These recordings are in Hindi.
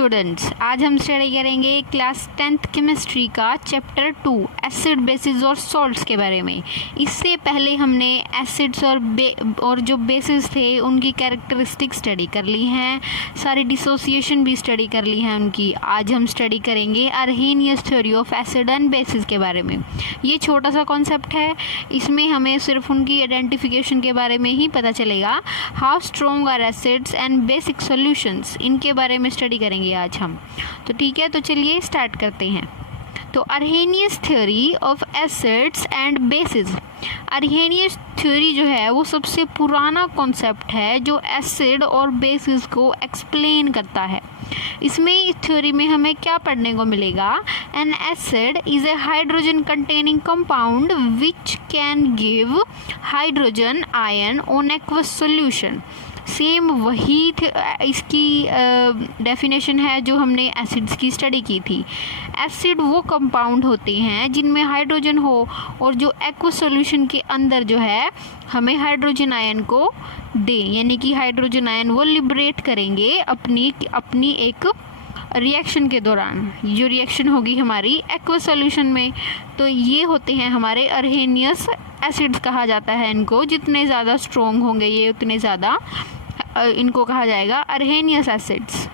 स्टूडेंट्स, आज हम स्टडी करेंगे क्लास 10th केमिस्ट्री का चैप्टर 2 एसिड बेसिस और सॉल्ट्स के बारे में। इससे पहले हमने एसिड्स और जो बेसिस थे उनकी कैरेक्टरिस्टिक स्टडी कर ली हैं, सारी डिसोसिएशन भी स्टडी कर ली है उनकी। आज हम स्टडी करेंगे Arrhenius theory of acid and bases के बारे में। ये छोटा सा कॉन्सेप्ट है, इसमें हमें सिर्फ उनकी आइडेंटिफिकेशन के बारे में ही पता चलेगा। How strong are acids and basic solutions, इनके बारे में स्टडी करेंगे आज हम। तो ठीक है, तो चलिए स्टार्ट करते हैं। तो Arrhenius theory of acids and bases. Arrhenius theory जो है वो सबसे पुराना कॉन्सेप्ट है जो एसिड और बेसिस को एक्सप्लेन करता है। इसमें इस थ्योरी में हमें क्या पढ़ने को मिलेगा? N acid is a hydrogen containing compound which can give hydrogen ion on aqueous solution. Same वही इसकी डेफिनेशन है जो हमने एसिड्स की स्टडी की थी। एसिड वो कंपाउंड होते हैं जिनमें हाइड्रोजन हो और जो एक्वस सॉल्यूशन के अंदर जो है हमें हाइड्रोजन आयन को दे, यानी कि हाइड्रोजन आयन वो लिबरेट करेंगे अपनी एक रिएक्शन के दौरान। जो रिएक्शन होगी हमारी एक्वस सॉल्यूशन में, तो ये होते हैं हमारे अर्हेनियस एसिड्स कहा जाता है इनको। जितने ज़्यादा स्ट्रॉन्ग होंगे ये उतने ज़्यादा इनको कहा जाएगा अर्हेनियस एसिड्स।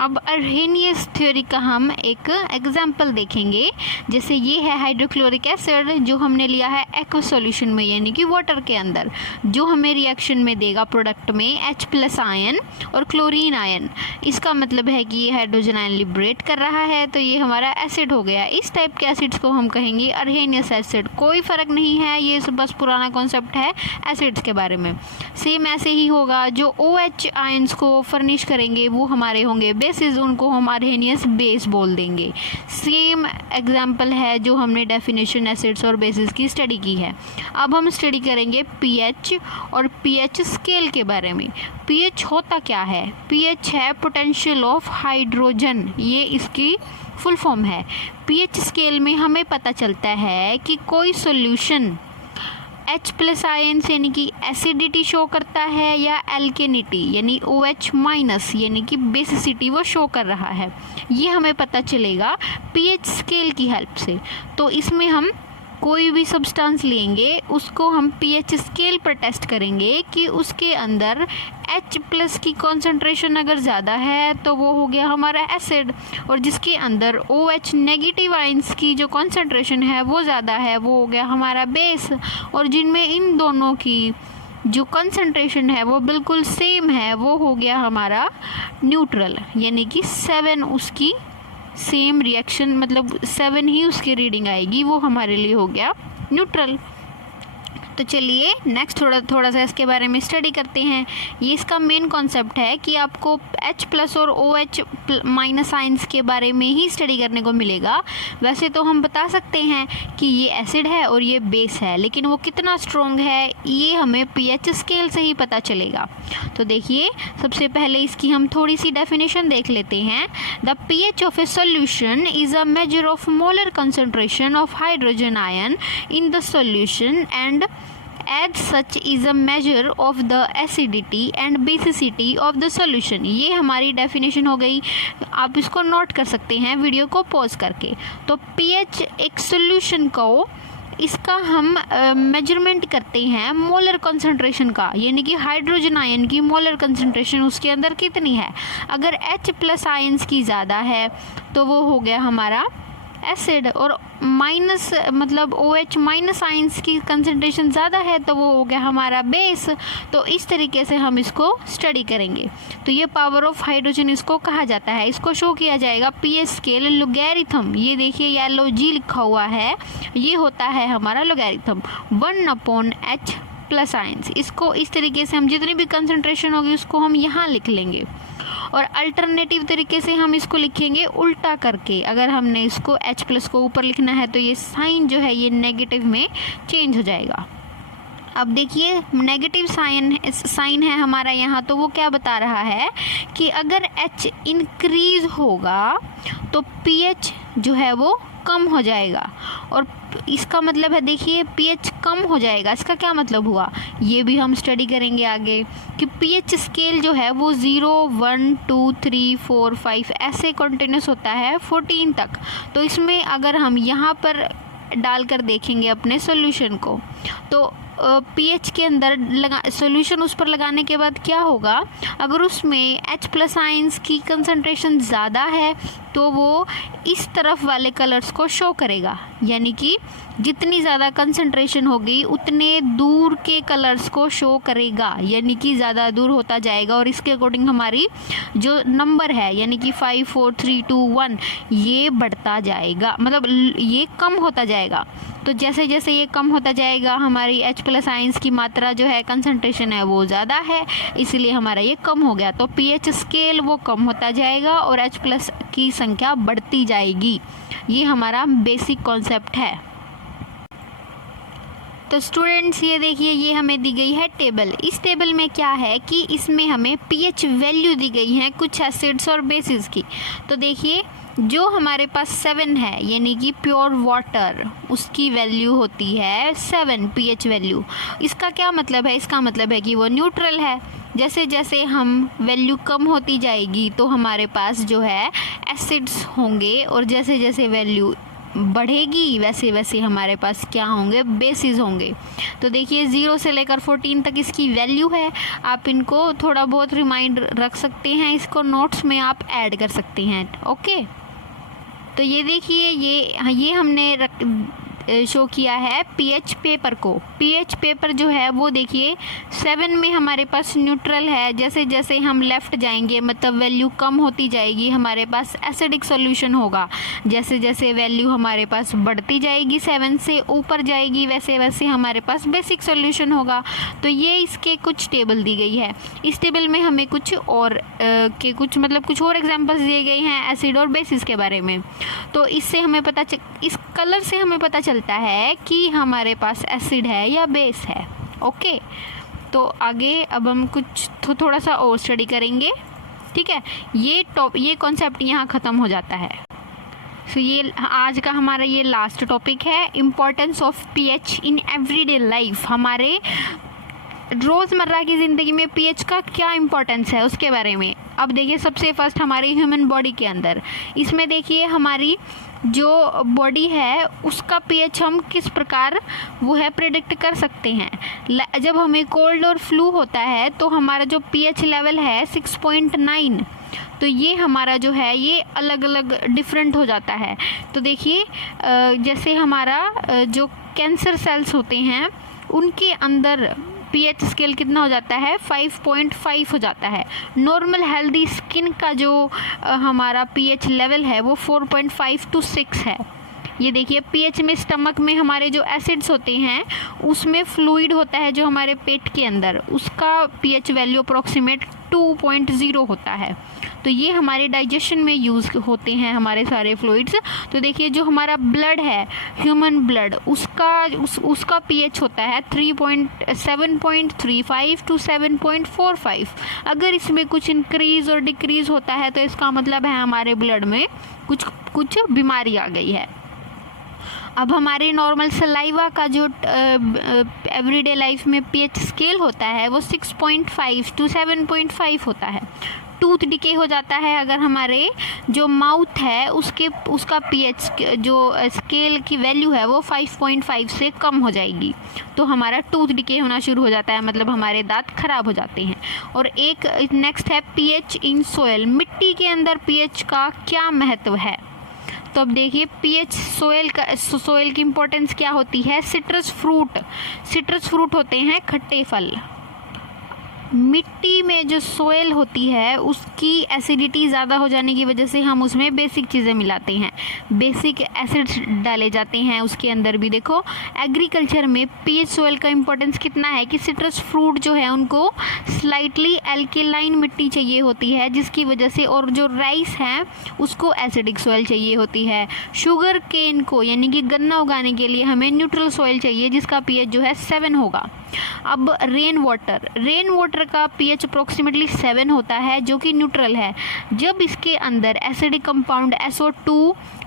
अब अर्हेनियस थ्योरी का हम एक एग्जाम्पल देखेंगे। जैसे ये है हाइड्रोक्लोरिक एसिड जो हमने लिया है एक्वस सॉल्यूशन में, यानी कि वाटर के अंदर, जो हमें रिएक्शन में देगा प्रोडक्ट में H+ आयन और क्लोरीन आयन। इसका मतलब है कि ये हाइड्रोजन आयन लिबरेट कर रहा है, तो ये हमारा एसिड हो गया। इस टाइप के एसिड्स को हम कहेंगे अर्हेनियस एसिड। कोई फ़र्क नहीं है, ये बस पुराना कॉन्सेप्ट है एसिड्स के बारे में। सेम ऐसे ही होगा, जो OH आयन्स को फर्निश करेंगे वो हमारे होंगे बेसिस, उनको हम अर्हेनियस बेस बोल देंगे। सेम एग्जाम्पल है जो हमने डेफिनेशन एसिड्स और बेसिस की स्टडी की है। अब हम स्टडी करेंगे pH और pH स्केल के बारे में। pH होता क्या है? pH है पोटेंशियल ऑफ हाइड्रोजन, ये इसकी फुल फॉर्म है। pH स्केल में हमें पता चलता है कि कोई सॉल्यूशन H+ आयन यानी कि एसिडिटी शो करता है या एल्केनिटी यानी OH- यानी कि बेसिसिटी वो शो कर रहा है। ये हमें पता चलेगा pH स्केल की हेल्प से। तो इसमें हम कोई भी सब्सटेंस लेंगे, उसको हम pH स्केल पर टेस्ट करेंगे कि उसके अंदर H+ की कॉन्सेंट्रेशन अगर ज़्यादा है तो वो हो गया हमारा एसिड, और जिसके अंदर OH- आयंस की जो कॉन्सेंट्रेशन है वो ज़्यादा है वो हो गया हमारा बेस, और जिनमें इन दोनों की जो कॉन्सेंट्रेशन है वो बिल्कुल सेम है वो हो गया हमारा न्यूट्रल, यानी कि 7 उसकी सेम रिएक्शन, मतलब 7 ही उसकी रीडिंग आएगी, वो हमारे लिए हो गया न्यूट्रल। तो चलिए नेक्स्ट थोड़ा सा इसके बारे में स्टडी करते हैं। ये इसका मेन कॉन्सेप्ट है कि आपको H+ और OH- आयंस के बारे में ही स्टडी करने को मिलेगा। वैसे तो हम बता सकते हैं कि ये एसिड है और ये बेस है, लेकिन वो कितना स्ट्रॉन्ग है ये हमें pH स्केल से ही पता चलेगा। तो देखिए, सबसे पहले इसकी हम थोड़ी सी डेफिनेशन देख लेते हैं। The pH of A solution is a measure of molar concentration of hydrogen ion in the solution and as such is a measure of the acidity and basicity of the solution। ये हमारी डेफिनेशन हो गई। आप इसको नोट कर सकते हैं वीडियो को पॉज करके। तो pH एक सॉल्यूशन को इसका हम मेजरमेंट करते हैं मोलर कंसंट्रेशन का, यानी कि हाइड्रोजन आयन की मोलर कंसंट्रेशन उसके अंदर कितनी है। अगर H+ आयंस की ज़्यादा है तो वो हो गया हमारा एसिड, और मतलब OH- आयंस की कंसंट्रेशन ज़्यादा है तो वो हो गया हमारा बेस। तो इस तरीके से हम इसको स्टडी करेंगे। तो ये पावर ऑफ हाइड्रोजन इसको कहा जाता है। इसको शो किया जाएगा pH स्केल लोगैरिथम। ये देखिए येलो G लिखा हुआ है, ये होता है हमारा लोगैरिथम 1/H+ आयंस। इसको इस तरीके से हम जितनी भी कंसंट्रेशन होगी उसको हम यहाँ लिख लेंगे, और अल्टरनेटिव तरीके से हम इसको लिखेंगे उल्टा करके। अगर हमने इसको H+ को ऊपर लिखना है तो ये साइन जो है ये नेगेटिव में चेंज हो जाएगा। अब देखिए नेगेटिव साइन है हमारा यहाँ, तो वो क्या बता रहा है कि अगर H इंक्रीज होगा तो pH जो है वो कम हो जाएगा। और इसका मतलब है देखिए पीएच कम हो जाएगा, इसका क्या मतलब हुआ ये भी हम स्टडी करेंगे आगे कि पीएच स्केल जो है वो 0, 1, 2, 3, 4, 5 ऐसे कंटिन्यूस होता है 14 तक। तो इसमें अगर हम यहाँ पर डालकर देखेंगे अपने सॉल्यूशन को तो पीएच के अंदर सॉल्यूशन उस पर लगाने के बाद क्या होगा, अगर उसमें H+ आयंस की कंसंट्रेशन ज़्यादा है तो वो इस तरफ वाले कलर्स को शो करेगा, यानी कि जितनी ज़्यादा कंसंट्रेशन होगी उतने दूर के कलर्स को शो करेगा, यानी कि ज़्यादा दूर होता जाएगा। और इसके अकॉर्डिंग हमारी जो नंबर है यानी कि 5, 4, 3, 2, 1 ये बढ़ता जाएगा, मतलब ये कम होता जाएगा। तो जैसे जैसे ये कम होता जाएगा हमारी H+ आयंस की मात्रा जो है कंसंट्रेशन है वो ज़्यादा है, इसलिए हमारा ये कम हो गया। तो पीएच स्केल वो कम होता जाएगा और H+ की संख्या बढ़ती जाएगी। ये हमारा बेसिक कॉन्सेप्ट है। तो स्टूडेंट्स ये देखिए ये हमें दी गई है टेबल। इस टेबल में क्या है कि इसमें हमें पीएच वैल्यू दी गई है कुछ एसिड्स और बेसिस की। तो देखिए जो हमारे पास 7 है यानी कि प्योर वाटर, उसकी वैल्यू होती है 7 पीएच वैल्यू। इसका क्या मतलब है, इसका मतलब है कि वो न्यूट्रल है। जैसे जैसे हम वैल्यू कम होती जाएगी तो हमारे पास जो है एसिड्स होंगे, और जैसे जैसे वैल्यू बढ़ेगी वैसे वैसे हमारे पास क्या होंगे, बेसिस होंगे। तो देखिए 0 से लेकर 14 तक इसकी वैल्यू है। आप इनको थोड़ा बहुत रिमाइंड रख सकते हैं, इसको नोट्स में आप ऐड कर सकते हैं। ओके, तो ये देखिए ये हमने शो किया है पीएच पेपर को। पीएच पेपर जो है वो देखिए 7 में हमारे पास न्यूट्रल है। जैसे जैसे हम लेफ़्ट जाएंगे मतलब वैल्यू कम होती जाएगी, हमारे पास एसिडिक सॉल्यूशन होगा। जैसे जैसे वैल्यू हमारे पास बढ़ती जाएगी 7 से ऊपर जाएगी वैसे वैसे हमारे पास बेसिक सॉल्यूशन होगा। तो ये इसके कुछ टेबल दी गई है। इस टेबल में हमें कुछ और कुछ और एग्जांपल्स दिए गए हैं एसिड और बेसिस के बारे में। तो इससे हमें इस कलर से हमें पता चलता है कि हमारे पास एसिड है या बेस है। ओके, तो आगे अब हम कुछ थोड़ा सा और स्टडी करेंगे। ठीक है, ये कॉन्सेप्ट यहाँ ख़त्म हो जाता है। सो ये आज का हमारा ये लास्ट टॉपिक है, importance of pH in everyday life. हमारे रोज़मर्रा की ज़िंदगी में पीएच का क्या इम्पोर्टेंस है उसके बारे में। अब देखिए सबसे फर्स्ट हमारी ह्यूमन बॉडी के अंदर, इसमें देखिए हमारी जो बॉडी है उसका पीएच हम किस प्रकार वो है प्रेडिक्ट कर सकते हैं। जब हमें कोल्ड और फ्लू होता है तो हमारा जो पीएच लेवल है 6.9, तो ये हमारा जो है ये अलग अलग डिफरेंट हो जाता है। तो देखिए जैसे हमारा जो कैंसर सेल्स होते हैं उनके अंदर पीएच स्केल कितना हो जाता है 5.5 हो जाता है। नॉर्मल हेल्दी स्किन का जो हमारा पीएच लेवल है वो 4.5 to 6 है। ये देखिए पीएच में स्टमक में हमारे जो एसिड्स होते हैं उसमें फ्लूइड होता है जो हमारे पेट के अंदर, उसका पीएच वैल्यू अप्रॉक्सीमेट 2.0 होता है। तो ये हमारे डाइजेशन में यूज़ होते हैं हमारे सारे फ्लूइड्स। तो देखिए जो हमारा ब्लड है ह्यूमन ब्लड उसका पीएच होता है 7.35 to 7.45। अगर इसमें कुछ इंक्रीज़ और डिक्रीज़ होता है तो इसका मतलब है हमारे ब्लड में कुछ बीमारी आ गई है। अब हमारे नॉर्मल सलाइवा का जो एवरीडे लाइफ में पीएच स्केल होता है वो 6.5 to 7.5 होता है। टूथ डिके हो जाता है अगर हमारे जो माउथ है उसका पीएच जो स्केल की वैल्यू है वो 5.5 से कम हो जाएगी, तो हमारा टूथ डिके होना शुरू हो जाता है, मतलब हमारे दांत खराब हो जाते हैं। और एक नेक्स्ट है पीएच इन सोयल। मिट्टी के अंदर पीएच का क्या महत्व है। तो अब देखिए पीएच सोयल की इम्पोर्टेंस क्या होती है। सिट्रस फ्रूट होते हैं खट्टे फल। मिट्टी में जो सोयल होती है उसकी एसिडिटी ज़्यादा हो जाने की वजह से हम उसमें बेसिक चीज़ें मिलाते हैं, बेसिक एसिड्स डाले जाते हैं उसके अंदर भी। देखो एग्रीकल्चर में पीएच सोयल का इम्पोर्टेंस कितना है कि सिट्रस फ्रूट जो है उनको स्लाइटली एल्केलाइन मिट्टी चाहिए होती है जिसकी वजह से, और जो राइस है उसको एसिडिक सोयल चाहिए होती है। शुगर केन को यानी कि गन्ना उगाने के लिए हमें न्यूट्रल सोयल चाहिए जिसका पीएच जो है 7 होगा। अब रेन वाटर वाटर का pH अप्रोक्सीमेटली 7 होता है जो कि न्यूट्रल है। जब इसके अंदर एसिडिक कंपाउंड SO2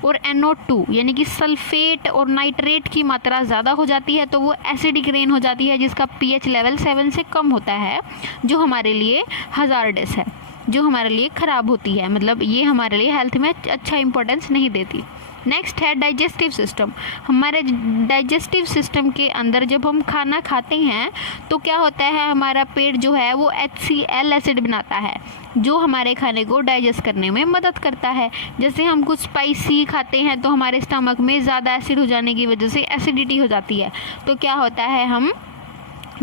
और NO2 यानी कि सल्फेट और नाइट्रेट की मात्रा ज़्यादा हो जाती है तो वो एसिडिक रेन हो जाती है जिसका pH लेवल 7 से कम होता है, जो हमारे लिए हज़ार्डस है, जो हमारे लिए ख़राब होती है, मतलब ये हमारे लिए हेल्थ में अच्छा इंपॉर्टेंस नहीं देती। नेक्स्ट है डाइजेस्टिव सिस्टम। हमारे डाइजेस्टिव सिस्टम के अंदर जब हम खाना खाते हैं तो क्या होता है, हमारा पेट जो है वो HCl एसिड बनाता है जो हमारे खाने को डाइजेस्ट करने में मदद करता है। जैसे हम कुछ स्पाइसी खाते हैं तो हमारे स्टमक में ज़्यादा एसिड हो जाने की वजह से एसिडिटी हो जाती है, तो क्या होता है, हम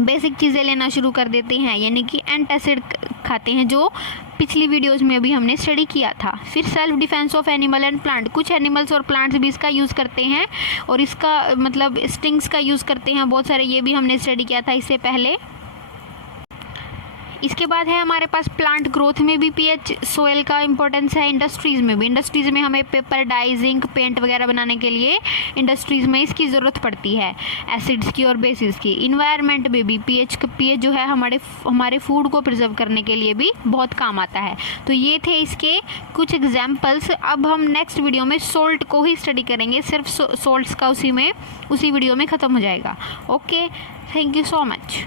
बेसिक चीज़ें लेना शुरू कर देते हैं, यानी कि एंटासिड खाते हैं, जो पिछली वीडियोज़ में भी हमने स्टडी किया था। फिर self defence of animal and plant, कुछ एनिमल्स और प्लांट्स भी इसका यूज़ करते हैं और इसका मतलब स्टिंग्स का यूज़ करते हैं बहुत सारे, ये भी हमने स्टडी किया था इससे पहले। इसके बाद है हमारे पास प्लांट ग्रोथ में भी pH सोयल का इम्पोर्टेंस है। इंडस्ट्रीज़ में भी, इंडस्ट्रीज़ में हमें पेपर, डाई, जिंक, पेंट वगैरह बनाने के लिए इंडस्ट्रीज़ में इसकी ज़रूरत पड़ती है, एसिड्स की और बेसिस की। इन्वायरमेंट में भी pH जो है हमारे फूड को प्रिजर्व करने के लिए भी बहुत काम आता है। तो ये थे इसके कुछ एग्जाम्पल्स। अब हम नेक्स्ट वीडियो में सोल्ट को ही स्टडी करेंगे, सिर्फ सोल्ट्स का उसी वीडियो में ख़त्म हो जाएगा। Okay, thank you so much.